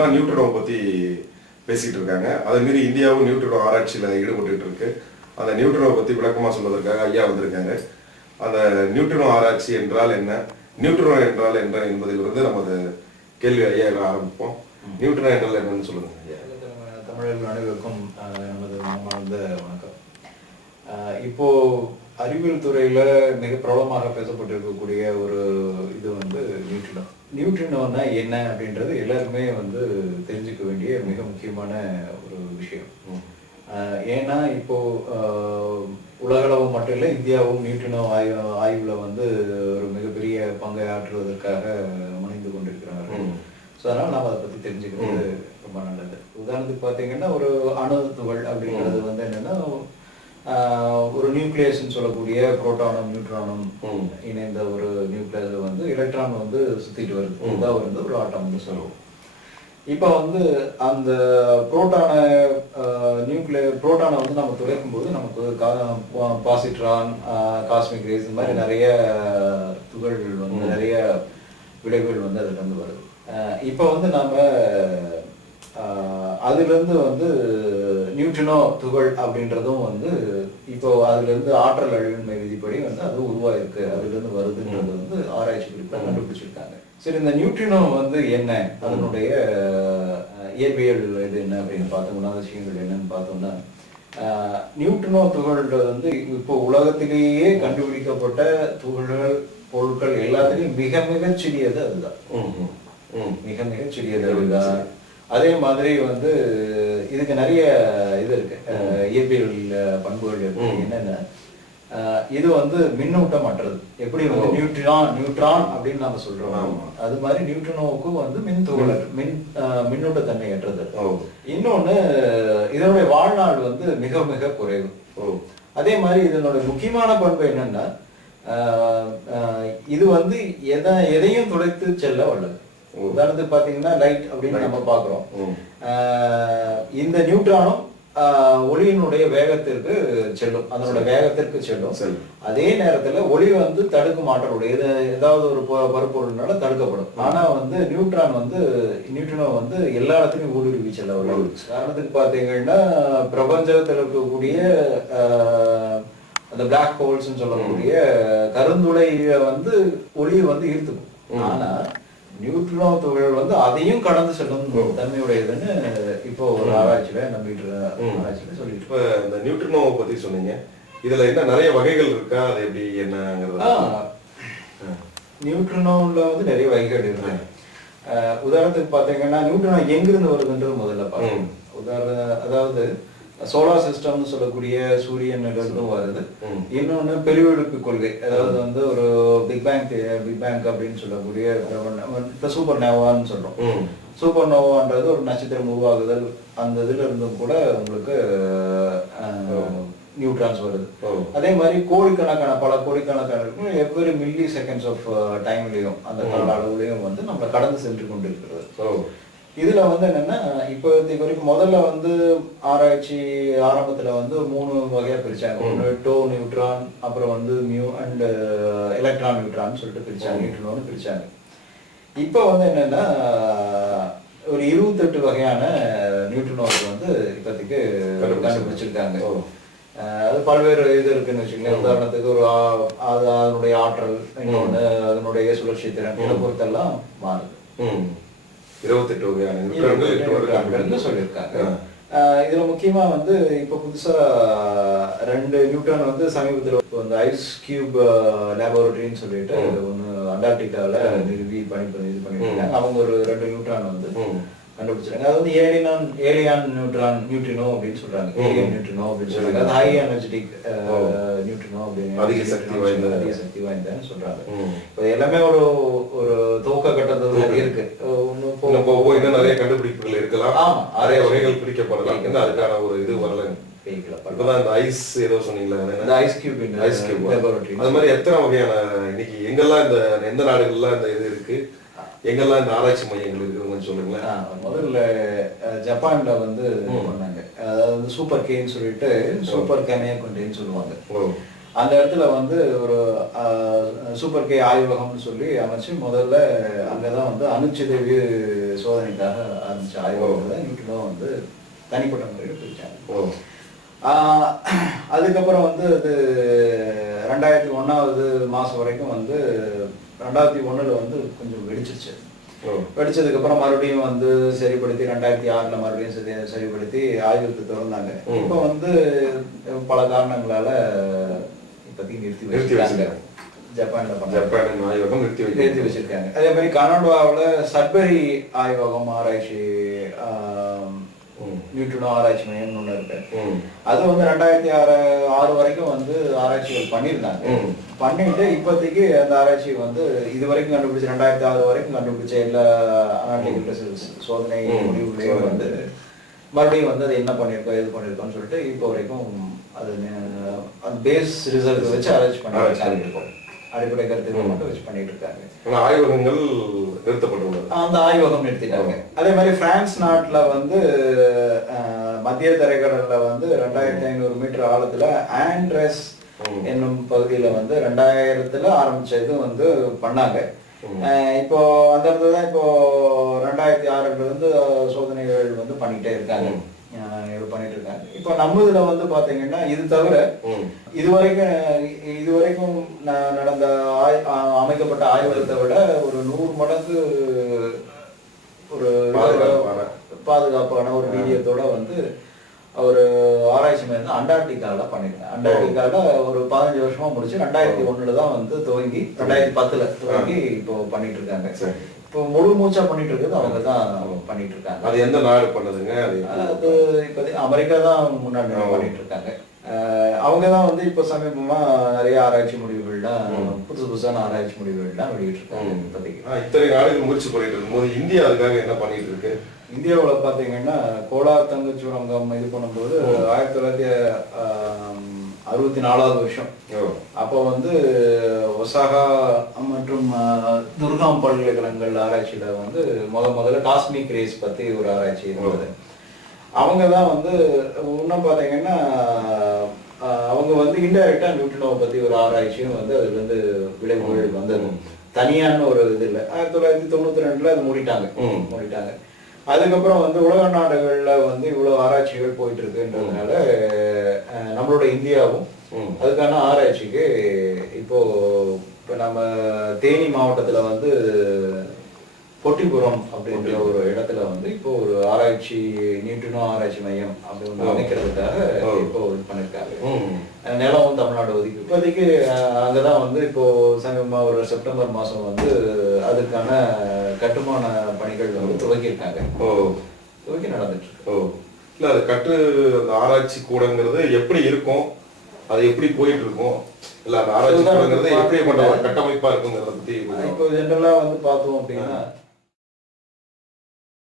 உலகம் பூரா நியூட்ரினோ பத்தி பேசிட்டு இருக்காங்க. அதே மீறி இந்தியாவும் நியூட்ரினோ ஆராய்ச்சியில ஈடுபட்டு இருக்கு. அந்த நியூட்ரினோ பத்தி விளக்கமா சொல்வதற்காக ஐயா வந்திருக்காங்க. அந்த நியூட்ரினோ ஆராய்ச்சி என்றால் என்ன? நியூட்ரினோ என்றால் என்ன என்பதிலிருந்து நமது கேள்வி ஐயா ஆரம்பிப்போம். நியூட்ரினோ என்றால் என்னன்னு சொல்லுங்க ஐயா. தமிழர்கள் அனைவருக்கும் நமது மனமார்ந்த வணக்கம். இப்போ அறிவியல் துறையில மிக பிரபலமாக பேசப்பட்டிருக்கக்கூடிய ஒரு இது வந்து நியூட்ரினோ நியூட்ரினோன்னா என்ன அப்படின்றது எல்லாருமே வந்து தெரிஞ்சுக்க வேண்டிய மிக முக்கியமான ஒரு விஷயம். ஏன்னா இப்போ உலகளவு மட்டும் இல்லை இந்தியாவும் நியூட்ரினோ ஆய்வு ஆய்வுல வந்து ஒரு மிகப்பெரிய பங்கை ஆற்றுவதற்காக முனைந்து கொண்டிருக்கிறார்கள். ஸோ அதனால் நாம் அதை பற்றி தெரிஞ்சுக்கிறது ரொம்ப நல்லது. உதாரணத்துக்கு பார்த்தீங்கன்னா ஒரு அணு துகள் அப்படிங்கிறது வந்து என்னன்னா ஒரு நியூக்ளியஸ்ன்னு சொல்லக்கூடிய புரோட்டானும் நியூட்ரானும். இணைந்த ஒரு நியூக்ளியஸ் வந்து எலக்ட்ரான் வந்து சுத்திட்டு வருது. இதுதான் வந்து ஒரு ஆட்டம் வந்து சொல்லுவோம். இப்போ வந்து அந்த புரோட்டானை நியூக்ளிய புரோட்டானை வந்து நம்ம துளைக்கும் போது நமக்கு பாசிட்ரான் காஸ்மிக் ரேஸ் இந்த மாதிரி நிறைய துகள்கள் வந்து நிறைய விளைவுகள் வந்து அதுல இருந்து வருது. இப்போ வந்து நாம அஹ், அதிலிருந்து வந்து நியூட்ரினோ துகள் அப்படின்றதும் வந்து இப்போ அதுல இருந்து ஆற்றல் அழிவின்மை விதிப்படி வந்து அது உருவாயிருக்கு. அதுல இருந்து வருதுன்றது வந்து ஆராய்ச்சி குறிப்பா கண்டுபிடிச்சிருக்காங்க. சரி இந்த நியூட்ரினோ வந்து என்ன? அதனுடைய இயற்பியல் இது என்ன அப்படின்னு பார்த்தோம்னா விஷயங்கள் என்னன்னு பார்த்தோம்னா நியூட்ரினோ துகள்ன்றது வந்து இப்போ உலகத்திலேயே கண்டுபிடிக்கப்பட்ட துகள்கள் பொருட்கள் எல்லாத்துலயும் மிக மிக சிறியது அதுதான். மிக மிக சிறியது அதுதான். அதே மாதிரி வந்து இதுக்கு நிறைய இது இருக்கு. இயற்பியல் பண்புகள் இருக்கு. என்னென்ன? இது வந்து மின்னூட்டம் அற்றது. எப்படி வந்து நியூட்ரான் நியூட்ரான் அப்படின்னு நாம சொல்றோம். அது மாதிரி நியூட்ரினோவுக்கும் வந்து மின் துகள் மின் அஹ், மின்னூட்டத்தன்மை அற்றது. இன்னொன்னு இதனுடைய வாழ்நாள் வந்து மிக மிக குறைவு. அதே மாதிரி இதனோட முக்கியமான பண்பு என்னன்னா இது வந்து எதை எதையும் துளைத்து செல்ல வல்லது. உதாரணத்துக்கு பாத்தீங்கன்னா லைட் அப்படின்னு நம்ம பாக்குறோம் ம். ஆஹ், இந்த நியூட்ரானும் ஒளியினுடைய வேகத்திற்கு செல்லும். அதனோட வேகத்திற்கு செல்லும். அதே நேரத்துல ஒளி வந்து தடுக்கும் ஆற்றலுடைய ஏதாவது ஒரு பருப்பொருள்னால தடுக்கப்படும். ஆனா வந்து நியூட்ரான் வந்து நியூட்ரினோ வந்து எல்லா இடத்துலயும் ஊடுருவி செல்ல. வல்லது உதாரணத்துக்கு பாத்தீங்கன்னா பிரபஞ்சத்துல இருக்கக்கூடிய ஆஹ், அந்த பிளாக் ஹோல்ஸ் சொல்லக்கூடிய கருந்துளைய வந்து ஒளியை வந்து ஈர்த்துக்கும். ஆனா நியூட்ரினோ துகள் வந்து அதையும் கடந்து செல்லும் தன்மையுடையதுன்னு இப்போ ஒரு ஆராய்ச்சியில நம்பிட்டு ஆராய்ச்சியில சொல்லிட்டு இப்ப இந்த நியூட்ரினோவை பத்தி சொன்னீங்க. இதுல என்ன நிறைய வகைகள் இருக்கா? அது எப்படி என்னங்கிறது நியூட்ரினோல வந்து நிறைய வகைகள் இருக்கு. உதாரணத்துக்கு பாத்தீங்கன்னா நியூட்ரினோ எங்கிருந்து வருதுன்றது முதல்ல பார்க்கணும் உதாரண அதாவது சோலார் சிஸ்டம்னு சொல்லக்கூடிய சூரியன்ல இருந்தும் வருது. ம். இன்னொன்னு பெருவெடுப்பு கொள்கை. அதாவது வந்து ஒரு பிக் பேங் பிக் பேங் அப்படின்னு சொல்லக்கூடிய இப்ப சூப்பர் நேவான்னு சொல்றோம். ம். சூப்பர் நோவான்றது ஒரு நட்சத்திரம் உருவாகுதல் அந்த இதுல இருந்தும் கூட உங்களுக்கு நியூட்ரான்ஸ் வருது. அதே மாதிரி கோடிக்கணக்கான பல கோடிக்கணக்கான எவ்வொரு மில்லி செகண்ட்ஸ் ஆஃப் டைம்லயும் அந்த கால அளவுலயும் வந்து நம்மளை கடந்து சென்று கொண்டிருக்கிறது. ஓ. இதுல வந்து என்னன்னா இப்போதைக்கு வரைக்கும் முதல்ல வந்து ஆராய்ச்சி ஆரம்பத்துல வந்து மூணு வகையா பிரிச்சாங்க. ஒன்று டோ நியூட்ரான் அப்புறம் வந்து மியூ அண்ட் எலக்ட்ரான் நியூட்ரான் சொல்லிட்டு பிரிச்சாங்க நியூட்ரான் பிரிச்சாங்க. இப்போ வந்து என்னன்னா ஒரு இருபத்தெட்டு வகையான நியூட்ரினோஸ் வந்து இப்போதைக்கு கண்டுபிடிச்சிருக்காங்க. அது பல்வேறு இது இருக்குன்னு வச்சுக்கோங்களேன். உதாரணத்துக்கு ஒரு அது அதனுடைய ஆற்றல் இன்னொன்று அதனுடைய சுழற்சி திறன் இதை பொறுத்தெல்லாம் மாறுது. இருபத்தெட்டு வகையான நியூட்ரான்கள் எட்டு வகைகள் நியூட்ரான்கள்னு சொல்லியிருக்காங்க. இதுல முக்கியமா வந்து இப்ப புதுசா ரெண்டு நியூட்ரான் வந்து சமீபத்துல வந்து ஐஸ் கியூப் லேபோரட்டரின்னு சொல்லிட்டு ஒண்ணு அண்டார்டிகால நிறுவி பணி இது பண்ணிருக்காங்க அவங்க ஒரு ரெண்டு நியூட்ரான் வந்து. ம். கண்டுபிடிச்சிருக்காங்க அது வந்து ஏலியான் ஏலியான் நியூட்ரான் நியூட்ரினோ அப்படின்னு சொல்றாங்க. ஏலியன் நியூட்ரினோ அப்படின்னு சொல்றாங்க. அது ஹை எனர்ஜெட்டிக் நியூட்ரினோ அப்படின்னு அதிக சக்தி வாய்ந்த. அதிக சக்தி வாய்ந்தன்னு சொல்றாங்க. இப்போ எல்லாமே ஒரு ஒரு துவக்க கட்டத்துல இருக்கு. இன்னும் இன்னும் நிறைய கண்டுபிடிப்புகள் இருக்கலாம். ஆமா. நிறைய வகைகள் பிரிக்கப்படலாம். இன்னும் அதுக்கான ஒரு இது வரல? vehicle அப்ப. இப்பதான் இந்த ஐஸ் ஏதோ சொன்னீங்களா என்ன? ஐஸ் கியூப் ஐஸ் கியூப் அது மாதிரி எத்தனை வகையான இன்னைக்கு எங்கெல்லாம் இந்த எந்த நாடுகள்லாம் இந்த இது இருக்கு? எங்கெல்லாம் இந்த ஆராய்ச்சி மையங்கள் இருக்கு? அஹ், ஜப்பான்ல வந்து பண்ணாங்க. அதாவது வந்து சூப்பர் கேன்னு சொல்லிட்டு சூப்பர் கேனே கொண்டேன்னு சொல்லுவாங்க. அந்த இடத்துல வந்து ஒரு சூப்பர் கே ஆய்வகம்னு சொல்லி அமைச்சு முதல்ல அங்கதான் வந்து அணுச்சிதைவு சோதனைக்காக ஆரம்பிச்ச ஆய்வகங்களை நியூட்ரினோ வந்து தனிப்பட்ட முறையில் ஆஹ் அதுக்கப்புறம் வந்து அது ரெண்டாயிரத்தி ஒன்றாவது மாதம் வரைக்கும் வந்து ரெண்டாயிரத்தி ஒண்ணுல வந்து கொஞ்சம் வெடிச்சிருச்சு. ஓ வெடிச்சதுக்கப்புறம் மறுபடியும் வந்து சரிப்படுத்தி ரெண்டாயிரத்தி ஆறுல மறுபடியும் சரி சரிப்படுத்தி ஆய்வுக்கு திறந்தாங்க. இப்போ வந்து பல காரணங்களால இப்போதைக்கு நிறுத்தி வச்சிருக்காங்க. ஜப்பான்ல ஜப்பான் ஆய்வகம் நிறுத்தி வச்சிருக்காங்க அதே மாதிரி கனடாவில் சட்பரி ஆய்வகம் ஆராய்ச்சி ஆஹ். நியூட்ரினோ ஆராய்ச்சி மையம்னு ஒன்று இருக்கு அது வந்து ரெண்டாயிரத்தி ஆறு ஆறு வரைக்கும் வந்து ஆராய்ச்சிகள் பண்ணியிருந்தாங்க. பண்ணிட்டு இப்போதைக்கு அந்த ஆராய்ச்சி வந்து இது வரைக்கும் கண்டுபிடிச்ச ரெண்டாயிரத்தி ஆறு வரைக்கும் கண்டுபிடிச்ச எல்லா அனாலிட்டிக்கல் சோதனை. முடிவுகளையும். வந்து மறுபடியும் வந்து அது என்ன பண்ணியிருக்கோம் எது பண்ணியிருக்கோம்னு சொல்லிட்டு இப்போ வரைக்கும் அது அந்த பேஸ் ரிசல்ட் வச்சு ஆராய்ச்சி பண்ணி. பண்ணிருக்கோம். அடிப்படை கருத்துக்கள் ம். மட்டும் வச்சு பண்ணிட்டு இருக்காங்க ஆய்வகங்கள் நிறுத்தப்பட்டுள்ளது. அந்த ஆய்வகம் நிறுத்திட்டாங்க. அதே மாதிரி பிரான்ஸ் நாட்டுல வந்து மத்திய தரைக்கடல்ல வந்து ரெண்டாயிரத்தி ஐநூறு மீட்டர் ஆழத்துல ஆண்ட்ரஸ். என்னும் பகுதியில வந்து ரெண்டாயிரத்துல ஆரம்பிச்ச இது வந்து பண்ணாங்க. இப்போ அந்த இடத்துல தான் இப்போ ரெண்டாயிரத்தி ஆறுல இருந்து சோதனைகள் வந்து பண்ணிட்டே இருக்காங்க. இது பண்ணிட்டு இருக்காங்க. இப்போ நம்ம இதுல வந்து பாத்தீங்கன்னா இது தவிர ம். இதுவரைக்கும் இதுவரைக்கும் ந- நடந்த ஆய்- அமைக்கப்பட்ட ஆய்வகத்தை விட ஒரு நூறு மடங்கு ஒரு பாதுகாப்பான. பாதுகாப்பான ஒரு வீடியோத்தோட வந்து ஒரு ஆராய்ச்சி மையம் அண்டார்டிகால பண்ணிருக்கேன் அண்டார்டிகால ஒரு பதினஞ்சு வருஷமா முடிச்சு ரெண்டாயிரத்தி ஒண்ணுல தான் வந்து துவங்கி ரெண்டாயிரத்தி பத்துல துவங்கி இப்போ பண்ணிட்டு இருக்காங்க. இப்போ முழு மூச்சா பண்ணிட்டு இருக்கிறது அவங்க தான் பண்ணிட்டு இருக்காங்க அது எந்த நாடு பண்ணுதுங்க? அது இப்போதைக்கு அமெரிக்கா தான் முன்னாடி. பண்ணிட்டு இருக்காங்க அவங்க தான் வந்து இப்போ சமீபமா நிறைய ஆராய்ச்சி முடிவுகள்லாம் புதுசு புதுசான ஆராய்ச்சி முடிவுகள்லாம் வெளியிட்டு இருக்காங்க ம். இப்போதைக்கு இத்தனை நாடுகள் முயற்சி பண்ணிட்டு இருக்கும்போது இந்தியா அதுக்காக என்ன பண்ணிட்டு இருக்கு? இந்தியாவில் பார்த்தீங்கன்னா கோலார் தங்க சுரங்கம் இது பண்ணும்போது ஆயிரத்தி தொள்ளாயிரத்தி அறுபத்தி நாலாவது வருஷம். அப்போ வந்து ஒசாகா மற்றும் துர்காம் பல்கலைக்கழகங்கள் ஆராய்ச்சியில வந்து முத முதல்ல காஸ்மிக் ரேஸ் பத்தி ஒரு ஆராய்ச்சி இருந்தது. அவங்க தான் வந்து இன்னும் பார்த்தீங்கன்னா அவங்க வந்து இன்டைரக்டா நியூட்ரினோவை பத்தி ஒரு ஆராய்ச்சியும் வந்து அதுல இருந்து விளைவுகள் வந்தது தனியான ஒரு இது இல்லை ஆயிரத்தி தொள்ளாயிரத்தி தொண்ணூத்தி ரெண்டுல அது மூடிட்டாங்க. மூடிட்டாங்க அதுக்கப்புறம் வந்து உலக நாடுகள்ல வந்து இவ்வளவு ஆராய்ச்சிகள் போயிட்டு இருக்குன்றதுனால நம்மளோட இந்தியாவும். அதுக்கான ஆராய்ச்சிக்கு இப்போ இப்போ நம்ம தேனி மாவட்டத்துல வந்து பொட்டிபுரம் அப்படின்ற ஒரு இடத்துல வந்து இப்போ ஒரு ஆராய்ச்சி நியூட்ரினோ ஆராய்ச்சி மையம் அப்படி ஒன்று ஓ. அமைக்கிறதுக்காக. இப்போ இது பண்ணிருக்காங்க ம். அஹ் நிலமும் தமிழ்நாடு ஒதுக்கி இப்போதைக்கு அங்கதான் வந்து இப்போ சமீபமா ஒரு செப்டம்பர் மாசம் வந்து அதுக்கான கட்டுமான பணிகள் வந்து துவக்கியிருக்காங்க. ஓ. துவக்கி நடந்துட்டு இருக்கு ஓ. இல்ல அது கட்டு அந்த ஆராய்ச்சி கூடங்கிறது எப்படி இருக்கும்? அது எப்படி போயிட்டு இருக்கும் இல்ல அந்த ஆராய்ச்சி கூடங்கிறது எப்படி பண்ண கட்டமைப்பா இருக்குங்கிறத பத்தி இப்போ ஜென்ரலா வந்து பார்த்தோம் அப்படின்னா